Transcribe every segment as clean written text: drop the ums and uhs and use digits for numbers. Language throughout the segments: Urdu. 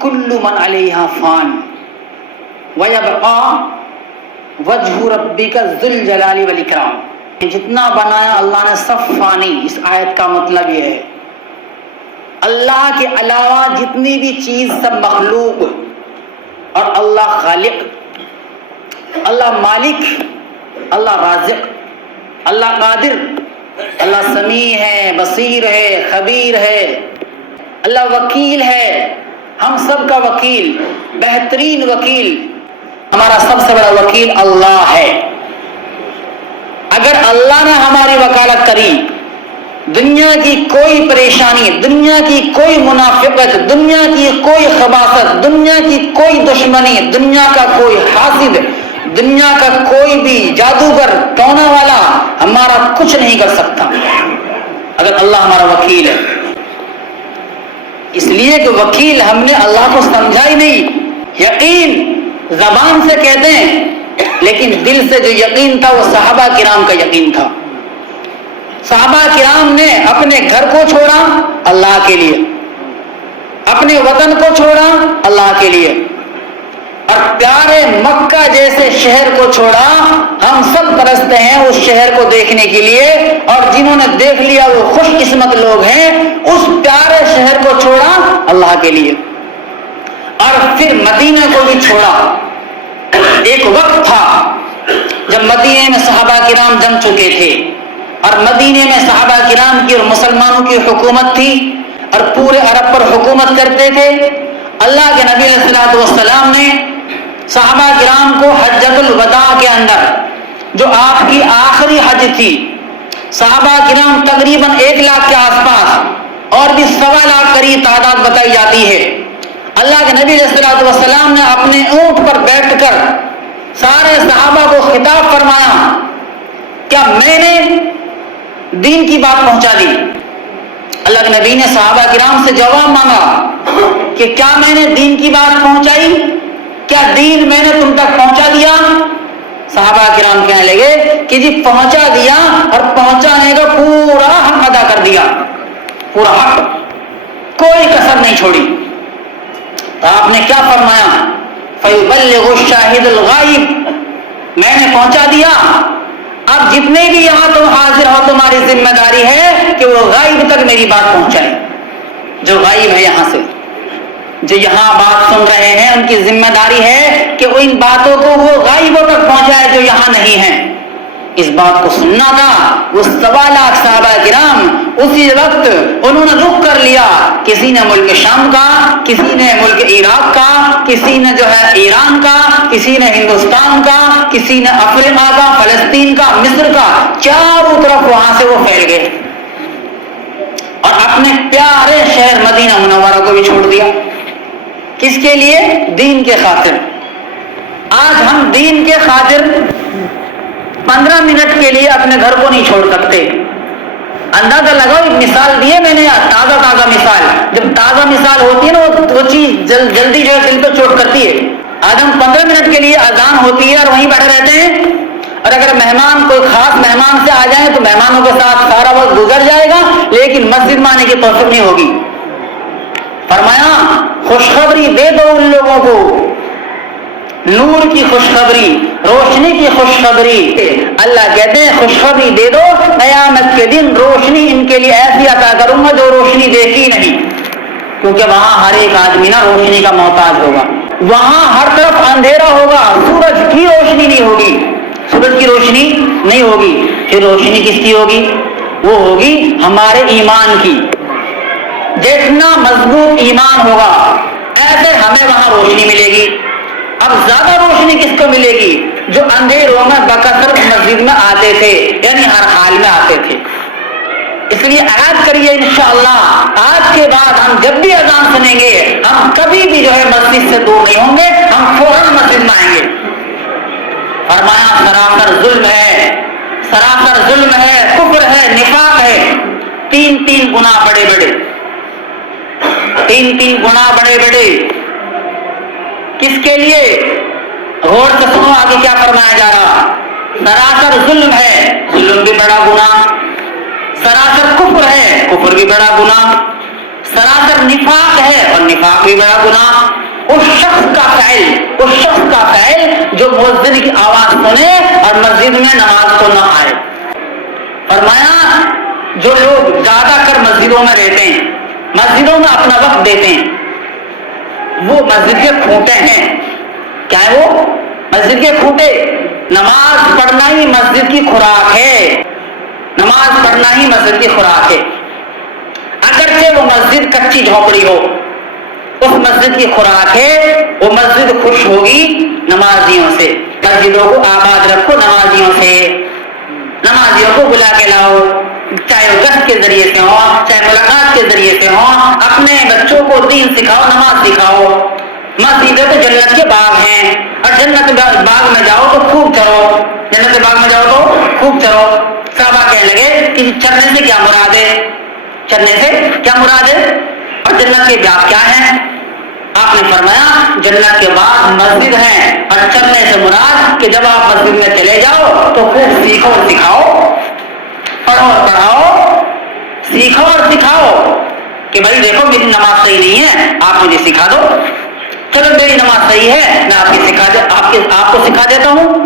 کل من علیہا فان ویبقا وجہ ربک ذو الجلال والاکرام. جتنا بنایا اللہ نے سب فانی. اس آیت کا مطلب یہ ہے اللہ کے علاوہ جتنی بھی چیز سب مخلوق اور اللہ خالق، اللہ مالک، اللہ رازق، اللہ قادر، اللہ سمیع ہے، بصیر ہے، خبیر ہے، اللہ وکیل ہے، ہم سب کا وکیل، بہترین وکیل، ہمارا سب سے بڑا وکیل اللہ ہے. اگر اللہ نے ہماری وکالت کری، دنیا کی کوئی پریشانی، دنیا کی کوئی منافقت، دنیا کی کوئی خباثت، دنیا کی کوئی دشمنی، دنیا کا کوئی حاسد، دنیا کا کوئی بھی جادوگر، ٹونا والا ہمارا کچھ نہیں کر سکتا اگر اللہ ہمارا وکیل ہے. اس لیے کہ وکیل ہم نے اللہ کو سمجھا ہی نہیں. یقین زبان سے کہتے ہیں لیکن دل سے جو یقین تھا وہ صحابہ کرام کا یقین تھا. صحابہ کرام نے اپنے گھر کو چھوڑا اللہ کے لیے، اپنے وطن کو چھوڑا اللہ کے لیے، اور پیارے مکہ جیسے شہر کو چھوڑا. ہم سب ترستے ہیں اس شہر کو دیکھنے کے لیے، اور جنہوں نے دیکھ لیا وہ خوش قسمت لوگ ہیں. اس پیارے شہر کو چھوڑا اللہ کے لیے، اور پھر مدینہ کو بھی چھوڑا. ایک وقت تھا جب مدینے میں صحابہ کرام جم چکے تھے، اور مدینے میں صحابہ کرام کی اور مسلمانوں کی حکومت تھی، اور پورے عرب پر حکومت کرتے تھے. اللہ کے نبی علیہ الصلوۃ والسلام نے صحابہ کرام کو حجۃ الوداع کے اندر، جو آپ کی آخری حج تھی، صحابہ کرام تقریباً 1 لاکھ کے آس پاس، اور بھی 1.25 لاکھ قریب تعداد بتائی جاتی ہے. اللہ کے نبی علیہ الصلوۃ والسلام نے اپنے اونٹ پر بیٹھ کر سارے صحابہ کو خطاب فرمایا، کیا میں نے دین کی بات پہنچا دی؟ اللہ کے نبی نے صحابہ کرام سے جواب مانگا کہ کیا میں نے دین کی بات پہنچائی؟ کیا دین میں نے تم تک پہنچا دیا؟ صحابہ کرام کہنے لگے کہ جی پہنچا دیا، اور پہنچانے کا پورا حق ادا کر دیا، پورا حق، کوئی کسر نہیں چھوڑی. تو آپ نے کیا فرمایا؟ فَيُبَلِّغُ الشَّاهِدُ الْغَائِبُ، میں نے پہنچا دیا. اب جتنے بھی یہاں تم حاضر ہو تمہاری ذمہ داری ہے کہ وہ غائب تک میری بات پہنچائے. جو غائب ہے یہاں سے، جو یہاں بات سن رہے ہیں، ان کی ذمہ داری ہے کہ وہ ان باتوں کو وہ غائبوں تک پہنچائے جو یہاں نہیں ہیں. اس بات کو سننا تھا. وہ 1.25 لاکھ صحابہ کرام اسی وقت انہوں نے رخ کر لیا. کسی نے ملک شام کا، کسی نے ملک عراق کا، کسی نے جو ہے ایران کا، کسی نے ہندوستان کا، کسی نے افریقہ کا، فلسطین کا، مصر کا، چاروں طرف وہاں سے وہ پھیل گئے، اور اپنے پیارے شہر مدینہ منورہ کو بھی چھوڑ دیا. کس کے لیے؟ دین کے خاطر. آج ہم دین کے خاطر 15 منٹ کے لیے اپنے گھر کو نہیں چھوڑ سکتے. اندازہ لگاؤ، ایک مثال دی ہے میں نے، تازہ مثال. جب تازہ مثال ہوتی ہے نا وہ چیز جلدی جو ہے دل پہ چوٹ کرتی ہے. آج ہم 15 منٹ کے لیے اذان ہوتی ہے اور وہیں بیٹھے رہتے ہیں، اور اگر مہمان کوئی خاص مہمان سے آ جائیں تو مہمانوں کے ساتھ سارا وقت گزر جائے گا، لیکن مسجد میں آنے کی توفیق نہیں ہوگی. فرمایا خوشخبری دے دو ان لوگوں کو، نور کی خوشخبری، روشنی کی خوشخبری. اللہ کہتے ہیں خوشخبری دے دو، قیامت کے دن روشنی ان کے لیے ایسی عطا کروں گا جو روشنی دیکھی نہیں. کیونکہ وہاں ہر ایک آدمی نا روشنی کا محتاج ہوگا. وہاں ہر طرف اندھیرا ہوگا، سورج کی روشنی نہیں ہوگی، سورج کی روشنی نہیں ہوگی. پھر روشنی کس کی ہوگی؟ وہ ہوگی ہمارے ایمان کی. جتنا مضبوط ایمان ہوگا ایسے ہمیں وہاں روشنی ملے گی. اب زیادہ روشنی کس کو ملے گی؟ جو اندھیروں میں بکثرت مسجد میں آتے تھے، یعنی ہر حال میں آتے تھے. اس لیے عہد کریے انشاءاللہ آج کے بعد ہم جب بھی اذان سنیں گے ہم کبھی بھی جو ہے مسجد سے دور نہیں ہوں گے، ہم فوراً مسجد میں آئیں گے. فرمایا سراسر ظلم ہے، سراسر ظلم ہے، کفر ہے، نفاق ہے. 3 گناہ بڑے بڑے، 3 گناہ بڑے بڑے. کس کے لیے؟ غور سے سنو آگے کیا فرمایا جا رہا. سراسر ظلم ہے، ظلم بھی بڑا گناہ. سراسر کفر ہے، کفر بھی بڑا گناہ. سراسر نفاق ہے، اور نفاق بھی بڑا گناہ. اس شخص کا فعل جو مؤذن کی آواز سنے اور مسجد میں نماز کو نہ آئے۔ فرمایا جو لوگ زیادہ کر مسجدوں میں رہتے ہیں، مسجدوں میں اپنا وقت دیتے ہیں، وہ مسجد کے کھوٹے ہیں۔ کیا ہے وہ؟ مسجد کے کھوٹے۔ نماز پڑھنا ہی مسجد کی خوراک ہے، نماز پڑھنا ہی مسجد کی خوراک ہے۔ اگرچہ وہ مسجد کچی جھونپڑی ہو، اس مسجد کی خوراک ہے، وہ مسجد خوش ہوگی نمازیوں سے۔ مسجدوں کو آباد رکھو نمازیوں سے، نمازیوں کو بلا کے لاؤ، چاہے وہ گشت کے ذریعے سے ہو، چاہے ملاقات کے ذریعے سے ہو، اپنے بچوں کو دین سکھاؤ، نماز سکھاؤ۔ مسجدیں تو جنت کے باغ ہیں، اور جنت باغ میں جاؤ تو خوب چرو، جنت کے باغ میں جاؤ تو خوب چرو۔ صحابہ کہنے لگے کہ چرنے سے کیا مراد ہے؟ چرنے سے کیا مراد ہے؟ اور جنت کے باغ کیا ہیں؟ آپ نے فرمایا جنت کے باغ مسجد ہیں، اور چرنے سے مراد کہ جب آپ مسجد میں چلے جاؤ تو خوب سیکھو اور سکھاؤ، پڑھو اور پڑھاؤ، سیکھو اور سکھاؤ کہ بھائی دیکھو میری نماز صحیح نہیں ہے، آپ مجھے سکھا دو۔ چلو میری نماز صحیح ہے، میں آپ کو سکھا دیتا ہوں۔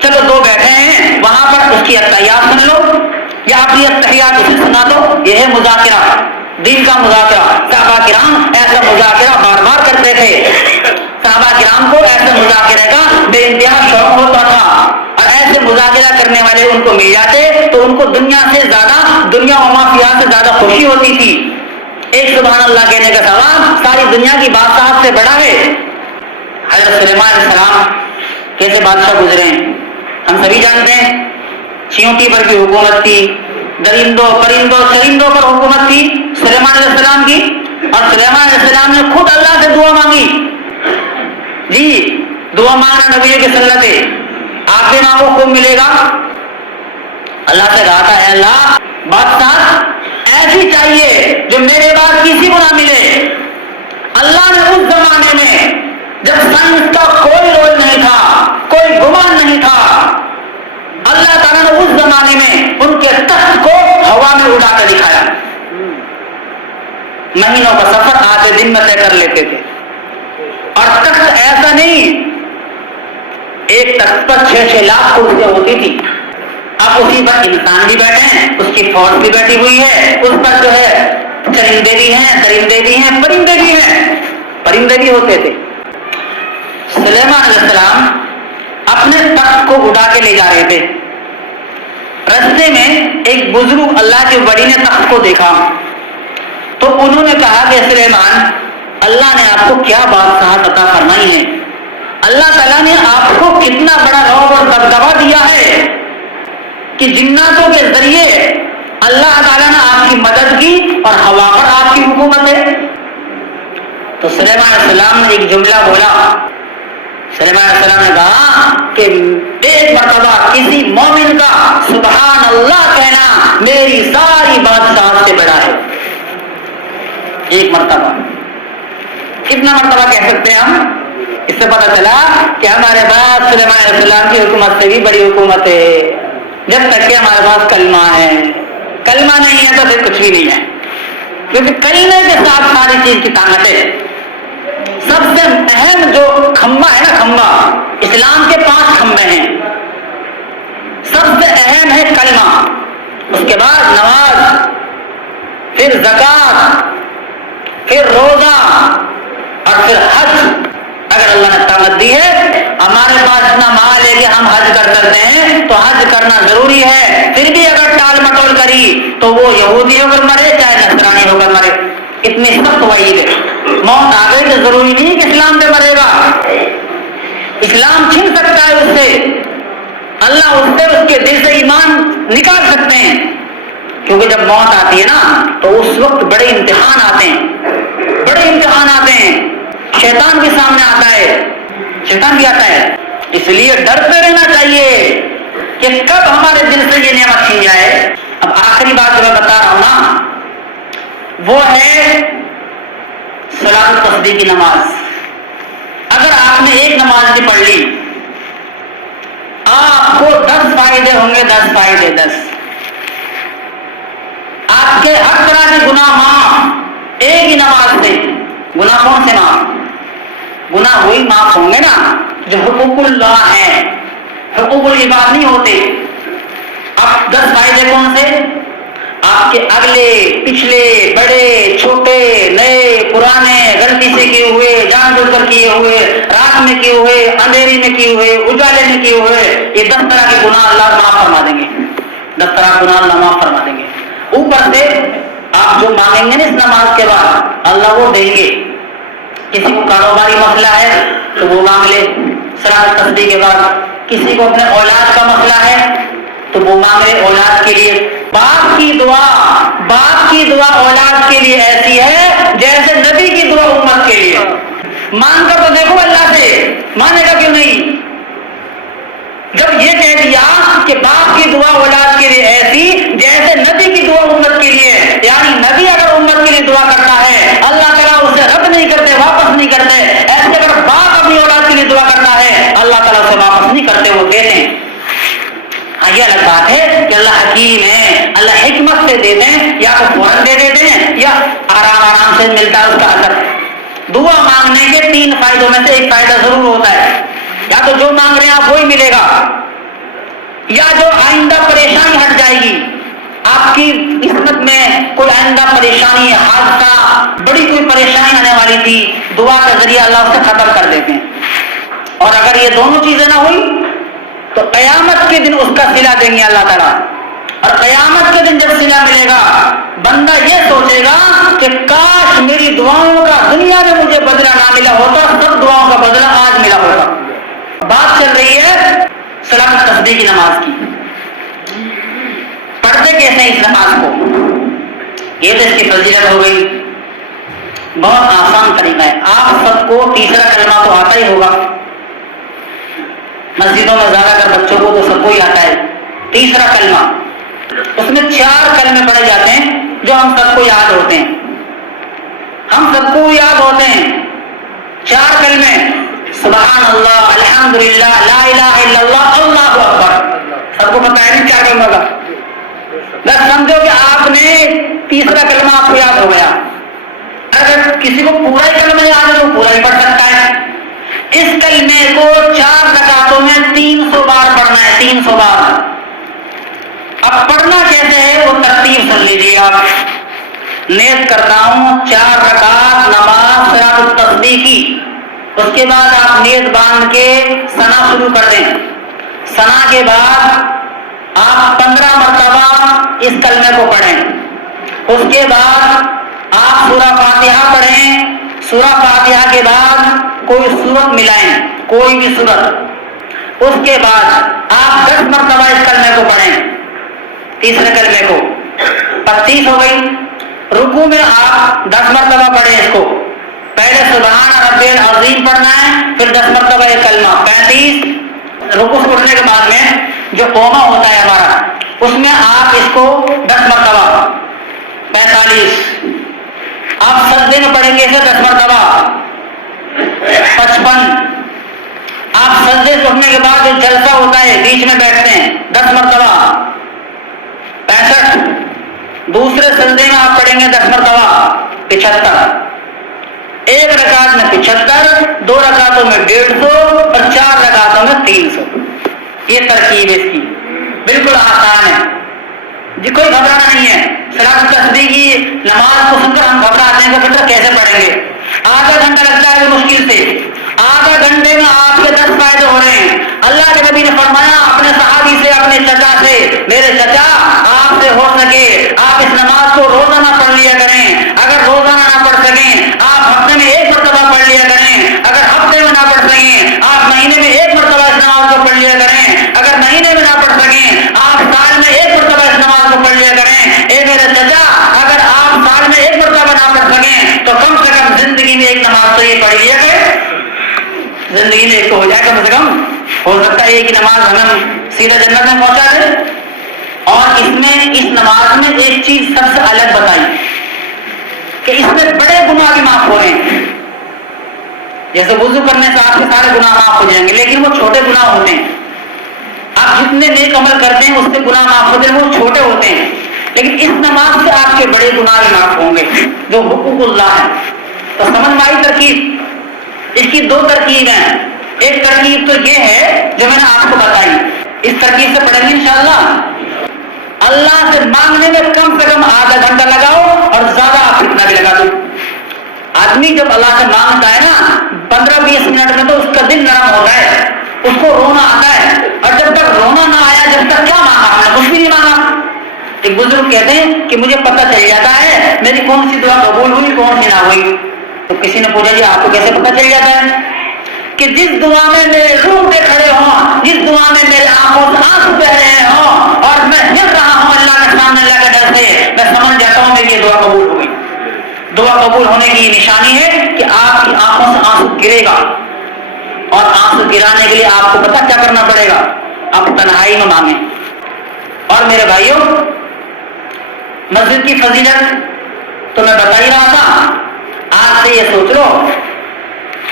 چلو دو بیٹھے ہیں وہاں پر، اس کی اتحیات سن لو یا اپنی اتحیات اسے سنا دو۔ یہ ہے مذاکرہ، دین کا مذاکرہ۔ صحابہ کرام ایسا مذاکرہ بار بار کرتے تھے، صحابہ کرام کو ایسے مذاکرے کا بے انتہا شوق ہوتا تھا، اور ایسے مذاکرہ کرنے والے ان کو مل جاتے تو ان کو دنیا سے زیادہ، دنیا و ما فیہا سے زیادہ خوشی ہوتی تھی۔ ایک سبحان اللہ کہنے کا ثواب ساری دنیا کی بادشاہت سے بڑا ہے۔ حضرت سلیمان علیہ السلام کیسے بادشاہ گزرے ہیں ہم سبھی جانتے ہیں۔ چیونٹی پر بھی حکومت تھی، درندوں پرندوں چرندوں پر حکومت تھی سلیمان علیہ السلام کی، اور سلیمان علیہ السلام نے خود اللہ سے دعا مانگی۔ جی دعا مانگنا نبی کی سنت ہے، آپ بھی مانگو خوب ملے گا۔ اللہ سے کہا تھا اے اللہ بادشاہ ایسی چاہیے جو میرے بعد کسی کو نہ ملے۔ اللہ نے اس زمانے میں جب سائنس کا کوئی رول نہیں تھا، کوئی گمان نہیں تھا، اللہ تعالیٰ نے اس زمانے میں ان کے تخت کو ہوا میں اڑا کر دکھایا۔ مہینوں کا سفر آدھے دن میں طے کر لیتے تھے، اور تخت ایسا نہیں، ایک تخت پر 6 لاکھ کرسیاں ہوتی تھی۔ اب اسی پر انسان بھی بیٹھے ہیں، اس کی فوج بھی بیٹھی ہوئی ہے، اس پر جو ہے چرندے بھی ہیں، درندے بھی ہیں، پرندے بھی ہیں، پرندے بھی ہوتے تھے۔ سلیمان علیہ السلام اپنے تخت کو اڑا کے لے جا رہے تھے، رستے میں ایک بزرگ اللہ کے ولی نے تخت کو دیکھا تو انہوں نے کہا کہ سلیمان اللہ نے آپ کو کیا بادشاہت عطا فرمائی ہے، اللہ تعالیٰ نے آپ کو کتنا بڑا رعب اور دبدبہ دیا ہے کہ جناتوں کے ذریعے اللہ تعالیٰ نے آپ کی مدد کی اور ہوا پر آپ کی حکومت ہے۔ تو سلیمان علیہ السلام نے ایک جملہ بولا، سلیمان علیہ السلام نے کہا کہ ایک مرتبہ کسی مومن کا سبحان اللہ کہنا میری ساری بادشاہت سے بڑا ہے۔ ایک مرتبہ، کتنا مرتبہ کہہ سکتے ہیں ہم؟ اس سے پتہ چلا کہ ہمارے پاس سلیمان علیہ السلام کی حکومت سے بھی بڑی حکومت ہے، جب تک کہ ہمارے پاس کلمہ ہے۔ کلمہ نہیں ہے تو پھر کچھ بھی نہیں ہے، کیونکہ کلمے کے ساتھ ساری چیز کی طاقت ہے۔ سب سے اہم جو کھمبا ہے نا، کھمبا اسلام کے 5 کھمبے ہیں، سب سے اہم ہے کلمہ، اس کے بعد نماز، پھر زکوٰۃ، پھر روزہ، اور پھر حج۔ اگر اللہ نے طاقت دی ہے، ہمارے پاس اتنا مال ہے کہ ہم حج کر سکتے ہیں تو حج کرنا ضروری ہے، پھر بھی اگر ٹال مٹول کری تو وہ یہودی ہو کر مرے چاہے نصرانی ہو کر مرے، اتنی سخت وعید ہے۔ موت آ گئی تو ضروری نہیں کہ اسلام پہ مرے گا، اسلام چھین سکتا ہے اس سے، اللہ اس سے اس کے دل سے ایمان نکال سکتے ہیں، کیونکہ جب موت آتی ہے نا تو اس وقت بڑے امتحان آتے ہیں، بڑے امتحان آتے ہیں، شیطان بھی سامنے آتا ہے، شیطان بھی آتا ہے، اس لیے ڈرتے رہنا چاہیے کہ کب ہمارے دل سے یہ نعمت چھین جائے۔ اب آخری بات جو میں بتا رہا ہوں نا، وہ ہے صلاۃ التسبیح کی نماز۔ اگر آپ نے ایک نماز بھی پڑھ لی، آپ کو 10 فائدے ہوں گے، 10 فائدے 10۔ آپ کے ہر طرح کے گناہ معاف ایک ہی نماز سے۔ گناہ کون سے معاف؟ گناہ وہی معاف ہوں گے نا جو حقوق اللہ ہیں، حقوق العباد نہیں ہوتے۔ اب 10 فائدے کون سے؟ آپ کے اگلے پچھلے بڑے چھوٹے نئے پرانے غلطی سے کیے ہوئے، جان بوجھ کر کیے ہوئے، رات میں کیے ہوئے، اندھیری میں کیے ہوئے، اجالے میں کیے ہوئے، یہ 10 طرح کے گناہ اللہ معاف فرما دیں گے، 10 طرح کے گناہ اللہ معاف فرما دیں گے۔ اوپر سے آپ جو مانگیں گے نا اس نماز کے بعد اللہ وہ دیں گے۔ کسی کو کاروباری مسئلہ ہے تو وہ مانگ لے صلاۃ تسبیح کے بعد، کسی کو اپنے اولاد کا مسئلہ ہے تو وہ مانگ لے اولاد کے لیے۔ باپ کی دعا اولاد کے لیے ایسی ہے جیسے نبی کی دعا امت کے لیے۔ مانگ کر تو دیکھو اللہ سے، مانے گا کیوں نہیں؟ جب یہ کہہ دیا کہ باپ کی دعا اولاد کے لیے ایسی جیسے نبی کی دعا امت کے لیے، یعنی نبی اگر امت کے لیے دعا کرتا ہے اللہ تعالیٰ اسے رد نہیں کرتے، واپس نہیں کرتے، ایسے اگر باپ اپنی اولاد کے لیے دعا کرتا ہے اللہ تعالیٰ اسے واپس نہیں کرتے، وہ دیتے ہیں۔ یہ الگ بات ہے کہ اللہ حکیم ہے، اللہ حکمت سے دیتے ہیں، یا تو فوراً دے دیتے ہیں یا آرام سے ملتا ہے اس کا اثر۔ دعا مانگنے کے 3 فائدوں میں سے ایک فائدہ ضرور ہوتا ہے، یا تو جو مانگ رہے ہیں آپ وہی ملے گا، یا جو آئندہ پریشانی ہٹ جائے گی، آپ کی قسمت میں کوئی آئندہ پریشانی، حادثہ، بڑی کوئی پریشانی آنے والی تھی، دعا کا ذریعہ اللہ اسے ختم کر دیتے ہیں۔ اور اگر یہ دونوں چیزیں نہ ہوئی تو قیامت کے دن اس کا صلہ دیں گے اللہ تعالیٰ، اور قیامت کے دن جب صلہ ملے گا بندہ یہ سوچے گا کہ کاش میری دعاؤں کا دنیا میں مجھے بدلہ نہ ملا ہوتا، سب دعاؤں کا بدلہ آج ملا ہوتا۔ بات چل رہی ہے صلاۃ تسبیح کی نماز کی، پڑھتے کیسے ہیں اس نماز کو؟ یہ تو اس کی فضیلت ہو گئی، بہت آسان طریقہ ہے۔ آپ سب کو تیسرا کلمہ تو آتا ہی ہوگا، مسجدوں میں زیادہ کر بچوں کو تو سب کو ہی آتا ہے۔ تیسرا کلمہ، اس میں 4 کلمے پڑھے جاتے ہیں جو ہم سب کو یاد ہوتے ہیں، ہم سب کو یاد ہوتے ہیں 4 کلمے، سبحان اللہ، الحمدللہ، لا الہ الا اللہ، اللہ اکبر۔ سب کو پتہ ہے 4 کلمہ کا؟ بس سمجھو کہ آپ نے تیسرا کلمہ آپ کو یاد ہو گیا۔ اگر کسی کو پورا ہی کلمہ یاد ہے تو پورا ہی پڑھ سکتا ہے۔ اس کلمے کو 4 رکعتوں میں 300 بار پڑھنا ہے، 300 بار۔ اب پڑھنا کیسے ہے وہ ترتیب سن لیجیے آپ۔ نیت کرتا ہوں 4 رکعت نماز صلاۃ تسبیح کی، اس کے بعد آپ نیت باندھ کے ثنا شروع کر دیں۔ ثنا کے بعد آپ 15 مرتبہ اس کلمے کو پڑھیں، اس کے بعد آپ سورہ فاتحہ پڑھیں، سورہ فاتحہ کے بعد کوئی سورت ملائیں، کوئی بھی سورت، اس کے بعد آپ 10 مرتبہ اس کلمے کو پڑھیں، تیسرے کلمے کو، 25 ہو گئی۔ رکوع میں آپ 10 مرتبہ پڑھیں اس کو، پہلے سبحان ربی العظیم پڑھنا ہے، پھر 10 مرتبہ یہ کلمہ، 35۔ رکوع سے اٹھنے کے بعد میں جو قومہ ہوتا ہے ہمارا، اس میں آپ اس کو 10 مرتبہ، 45۔ آپ سجدے میں پڑھیں گے اسے 10 مرتبہ، 55۔ آپ سجدے سے اٹھنے کے بعد جو جلسہ ہوتا ہے بیچ میں بیٹھتے ہیں 10 مرتبہ، 65۔ دوسرے سجدے میں آپ پڑھیں گے 10 مرتبہ، 75۔ ایک رکعت میں 75، 2 رکعتوں میں 150 اور 4 رکعتوں میں 300۔ یہ ترکیب ہے اس کی، بالکل آسان ہے جی، کوئی گھبرانا نہیں ہے۔ صلاۃ تسبیح کی نماز کو سن کر ہم گھبراتے ہیں کہ بیٹا کیسے پڑھیں گے، آدھا گھنٹہ لگتا ہے مشکل سے، آدھا گھنٹے میں آپ کے 10 فائدے ہو رہے ہیں۔ اللہ کے نبی نے فرمایا اپنے صحابی سے، اپنے چچا سے، میرے چچا آپ سے ہو سکے آپ اس نماز کو روزانہ پڑھ لیا کریں، اگر روزانہ نہ پڑھ سکیں آپ ہفتے میں 1 مرتبہ پڑھ لیا کریں، اگر ہفتے میں نہ پڑھ سکیں آپ مہینے میں 1 مرتبہ اس نماز کو پڑھ لیا کریں، اگر مہینے میں نہ پڑھ سکیں آپ سال میں 1 مرتبہ اس نماز کو پڑھ لیا کریں۔ اے میرے چچا اگر آپ سال میں 1 مرتبہ نہ پڑھ سکیں تو کم سے کم زندگی میں 1 نماز تو یہ پڑھ لیا کریں، زندگی میں 1 تو ہو جائے کم سے کم، ہو سکتا ہے ایک ہی نماز ہمیں سیدھا جنت میں پہنچا دے۔ اور اس نماز میں ایک چیز سب سے الگ بتائی کہ اس میں بڑے گناہ بھی معاف ہو رہے ہیں، جیسے وضو کرنے سے آپ کے سارے گناہ معاف ہو جائیں گے، لیکن وہ چھوٹے گناہ ہوتے ہیں۔ آپ جتنے نیک عمل کرتے ہیں اس سے گناہ معاف ہوتے ہیں، وہ چھوٹے ہوتے ہیں، لیکن اس نماز سے آپ کے بڑے گناہ بھی معاف ہوں گے جو حقوق اللہ ہے۔ تو سمجھ میں آئی ترکیب؟ اس کی دو ترکیب ہیں. ایک ترکیب تو یہ ہے جو میں نے آپ کو بتائی، اس ترکیب سے پڑھیں گے انشاءاللہ. اللہ سے مانگنے میں کم سے کم آدھا گھنٹہ لگاؤ اور زیادہ آپ اتنا بھی لگا دو. آدمی جب اللہ سے مانگتا ہے نا 15-20 منٹ میں تو اس کا دل نرم ہوتا ہے، اس کو رونا آتا ہے. اور جب تک رونا نہ آیا جب تک کیا مانگا، ہم نے کچھ بھی نہیں مانگا. ایک بزرگ کہتے ہیں کہ مجھے پتہ چل جاتا ہے میری کون سی دعا قبول ہوئی کون سی نہ ہوئی. تو کسی نے پوچھا جی آپ کو کیسے پتہ چل جاتا ہے؟ کہ جس دعا میں میرے روٹے کھڑے ہوں، جس دعا میں میرے آنکھوں سے آنسو بہ رہے ہوں اور میں ہل رہا ہوں اللہ کے سامنے اللہ کے ڈر سے، میں سمجھ جاتا ہوں میری یہ دعا قبول ہوئی. دعا قبول ہونے کی نشانی ہے کہ آپ کی آنکھوں سے آنسو گرے گا. اور آنسو گرانے کے لیے آپ کو پتہ کیا کرنا پڑے گا؟ آپ تنہائی میں مانگیں. اور میرے بھائیوں، مسجد کی فضیلت تو میں بتا ہی رہا تھا. آج سے یہ سوچ لو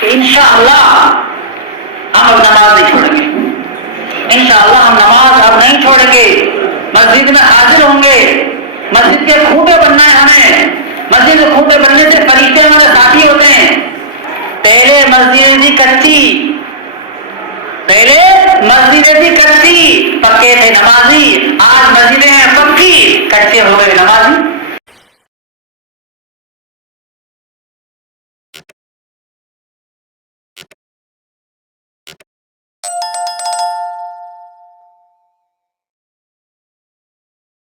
کہ انشاءاللہ ہم اب نماز نہیں چھوڑیں گے. انشاءاللہ ہم نماز اب نہیں چھوڑیں گے. مسجد میں حاضر ہوں گے. مسجد کے کھوٹے بننا ہے ہمیں. مسجد کے کھوٹے بننے سے فرشتے ہمارے ساتھی ہوتے ہیں. پہلے مسجد تھی کچی، پہلے مسجدیں تھی کچی، پکے تھے نمازی. آج مسجدیں ہیں پکی، کچے ہو گئے نمازی.